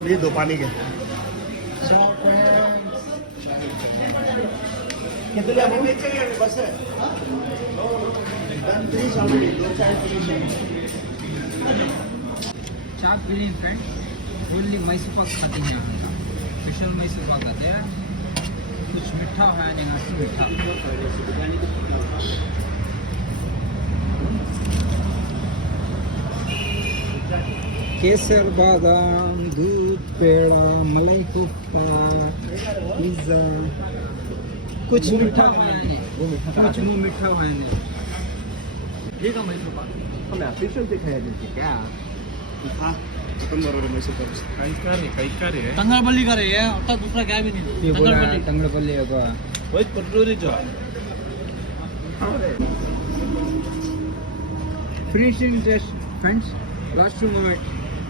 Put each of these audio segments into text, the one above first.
ये दो पानी के कितने आप बेचेंगे बस है चाप green friend only Mysore pak खाते हैं यहाँ का स्पेशल मैसूर पाक खाते हैं कुछ मीठा है यहाँ से मीठा केसर बादाम दूध पेड़ा मलाई कोफ्ता पिज्ज़ा कुछ मीठा है कुछ मुँह मीठा है ये का मैसूर पाक हमें ऑफिशियल दिखाया जैसे क्या हाँ खत्म बरोबर मैसूर पाक काही कार्य है तंगड़बल्ली का रही है अब तक दूसरा क्या भी नहीं ये बोला तंगड़पल्ली होगा वही पटोरी जो finishing taste friends last moment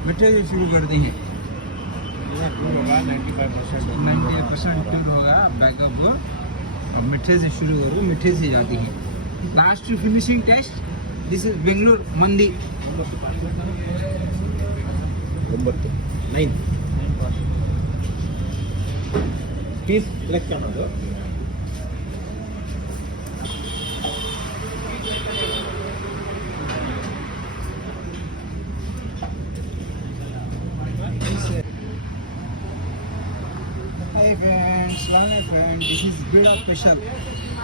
मीठे से शुरू करते हैं 90% टूर होगा बैकअप अब मीठे से शुरू करो मीठे से जाती है last finishing taste this is Bangalore Mandi 9 piece ಲೆಕ್ಕ ಮಾಡೋದು Hi friends, Lana friend, this is Bida special.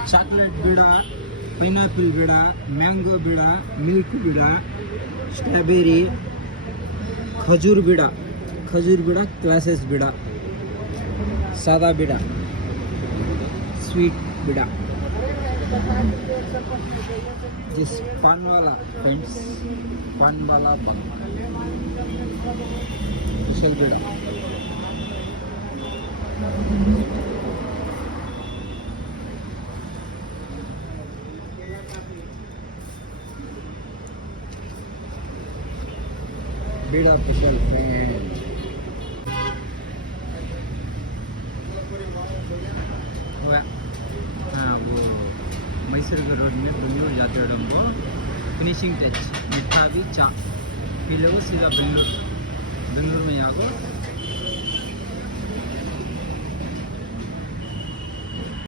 Chocolate Bida, pineapple Bida, mango Bida, milk Bida, strawberry, खजूर Bida, classes Bida, सादा Bida, sweet Bida. जिस पान वाला फ्रेंड्स पान वाला बंग special Bida. Bida special friend. हाँ वो मैसूर के रोड में बेंगलोर जाते हो हमको फिनिशिंग टच मीठा भी चा पी लो सीधा बेंगलोर में यहाँ को